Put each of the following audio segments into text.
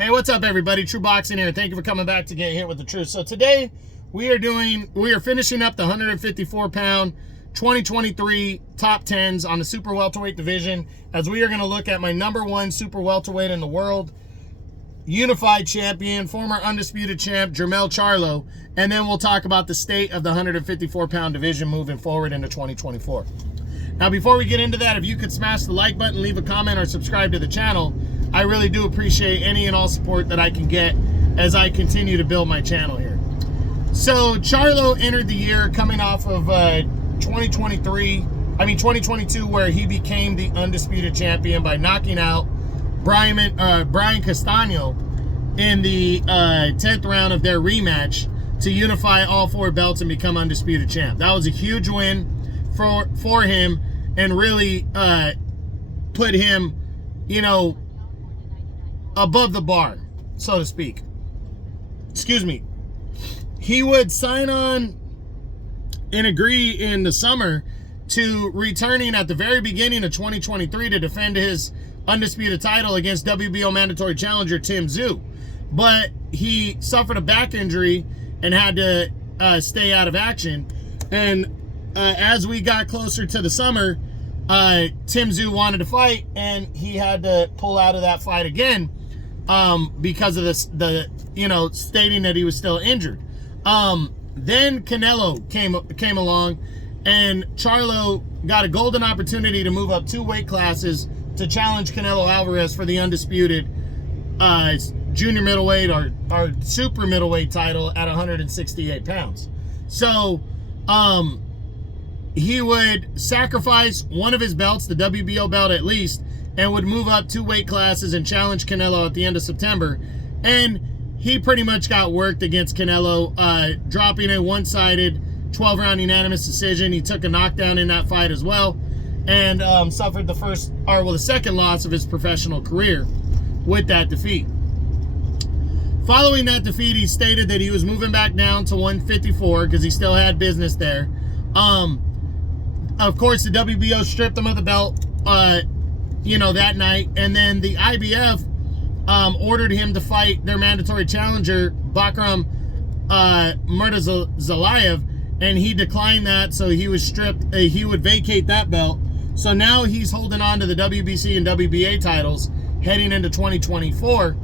Hey, what's up, everybody? True Boxing here. Thank you for coming back to Get Hit with the Truth. So today we are finishing up the 154-pound 2023 top 10s on the super welterweight division, as we are going to look at my number one super welterweight in the world, unified champion, former undisputed champ, Jermell Charlo, and then we'll talk about the state of the 154-pound division moving forward into 2024. Now, before we get into that, if you could smash the like button, leave a comment, or subscribe to the channel, I really do appreciate any and all support that I can get as I continue to build my channel here. So Charlo entered the year coming off of 2022, where he became the undisputed champion by knocking out Brian Castano in the 10th round of their rematch to unify all four belts and become undisputed champ. That was a huge win for him, and really put him, above the bar, so to speak. Excuse me. He would sign on and agree in the summer to returning at the very beginning of 2023 to defend his undisputed title against WBO mandatory challenger 10's. But he suffered a back injury and had to stay out of action. And as we got closer to the summer, 10's wanted to fight, and he had to pull out of that fight again because of stating that he was still injured. Then Canelo came along, and Charlo got a golden opportunity to move up 2 weight classes to challenge Canelo Alvarez for the undisputed junior middleweight or super middleweight title at 168 pounds. So he would sacrifice one of his belts, the WBO belt at least, and would move up 2 weight classes and challenge Canelo at the end of September. And he pretty much got worked against Canelo, dropping a one-sided 12-round unanimous decision. He took a knockdown in that fight as well, and suffered the second loss of his professional career with that defeat. Following that defeat, he stated that he was moving back down to 154 because he still had business there. Of course, the WBO stripped him of the belt, that night, and then the IBF ordered him to fight their mandatory challenger, Bakram Murtazalayev, and he declined that, so he was stripped. He would vacate that belt. So now he's holding on to the WBC and WBA titles heading into 2024,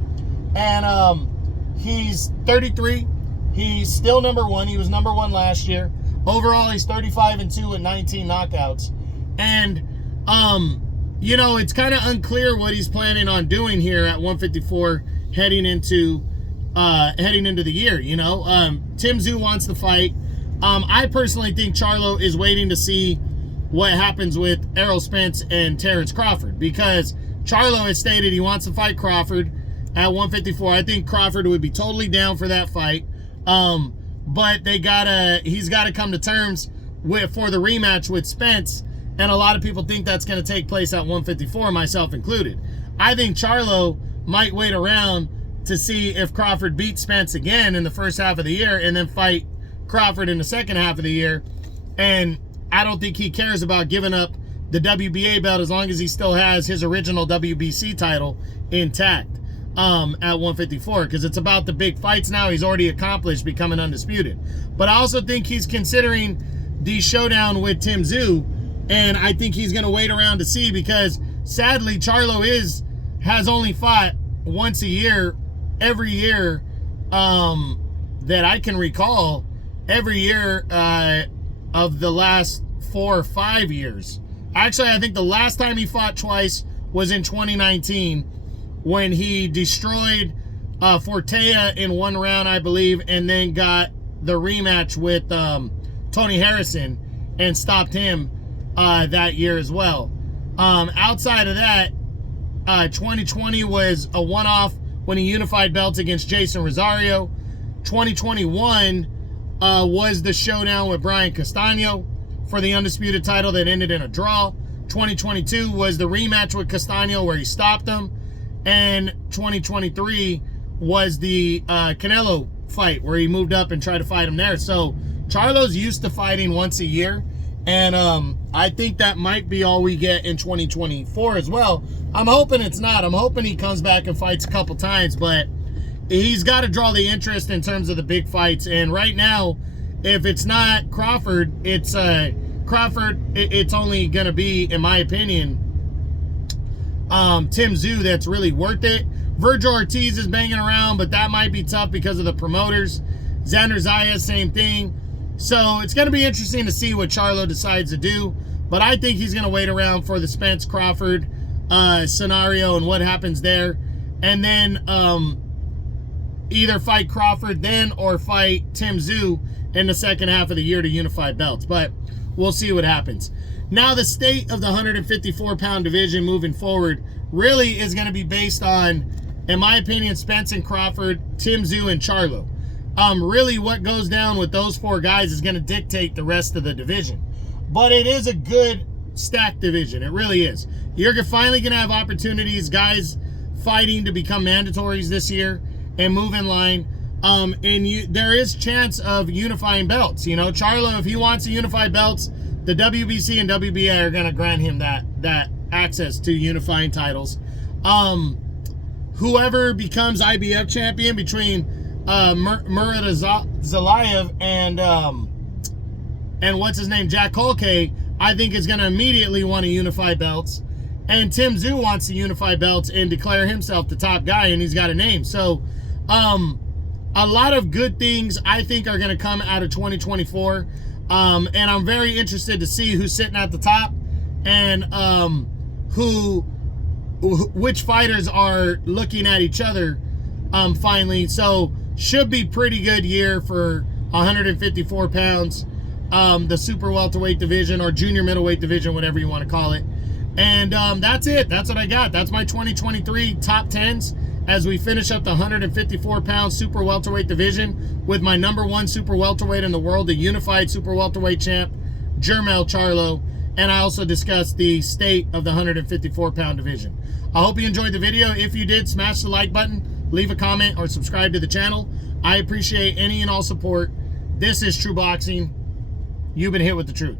and he's 33. He's still number one. He was number one last year. Overall, he's 35-2 with 19 knockouts. And, it's kind of unclear what he's planning on doing here at 154 heading into the year, 10's wants to fight. I personally think Charlo is waiting to see what happens with Errol Spence and Terrence Crawford, because Charlo has stated he wants to fight Crawford at 154. I think Crawford would be totally down for that fight. But he's got to come to terms for the rematch with Spence, and a lot of people think that's going to take place at 154, myself included. I think Charlo might wait around to see if Crawford beats Spence again in the first half of the year, and then fight Crawford in the second half of the year. And I don't think he cares about giving up the WBA belt as long as he still has his original WBC title intact at 154, because it's about the big fights now. He's already accomplished becoming undisputed. But I also think he's considering the showdown with 10's, and I think he's going to wait around to see, because sadly Charlo has only fought once a year, every year that I can recall, every year of the last 4 or 5 years. Actually, I think the last time he fought twice was in 2019, when he destroyed Fortea in 1 round, I believe, and then got the rematch with Tony Harrison and stopped him that year as well. Outside of that, 2020 was a one-off when he unified belts against Jason Rosario. 2021 was the showdown with Brian Castano for the undisputed title that ended in a draw. 2022 was the rematch with Castano where he stopped him. And 2023 was the Canelo fight where he moved up and tried to fight him there. So Charlo's used to fighting once a year, And I think that might be all we get in 2024 as well. I'm hoping it's not. I'm hoping he comes back and fights a couple times, but he's got to draw the interest in terms of the big fights. And right now, if it's not Crawford, it's it's only going to be, in my opinion, Tim Tszyu that's really worth it. Virgil Ortiz is banging around, but that might be tough because of the promoters. Xander Zayas, same thing. So it's going to be interesting to see what Charlo decides to do. But I think he's going to wait around for the Spence Crawford scenario and what happens there. And then either fight Crawford then or fight Tim Tszyu in the second half of the year to unify belts. But we'll see what happens. Now the state of the 154-pound division moving forward really is going to be based on, in my opinion, Spence and Crawford, Tim Tszyu and Charlo. Really what goes down with those four guys is going to dictate the rest of the division. But it is a good stacked division. It really is. You're finally going to have opportunities, guys fighting to become mandatories this year and move in line. There is chance of unifying belts. You know, Charlo, if he wants to unify belts, the WBC and WBA are going to grant him that access to unifying titles. Whoever becomes IBF champion between Murad and what's his name, Jack Colkay, I think is going to immediately want to unify belts. And Tim Tszyu wants to unify belts and declare himself the top guy, and he's got a name. So a lot of good things I think are going to come out of 2024. And I'm very interested to see who's sitting at the top and which fighters are looking at each other finally. So should be pretty good year for 154 pounds, the super welterweight division or junior middleweight division, whatever you want to call it. And that's it. That's what I got. That's my 2023 top 10s as we finish up the 154-pound super welterweight division with my #1 super welterweight in the world, the unified super welterweight champ, Jermell Charlo. And I also discussed the state of the 154-pound division. I hope you enjoyed the video. If you did, smash the like button, leave a comment, or subscribe to the channel. I appreciate any and all support. This is True Boxing. You've been hit with the truth.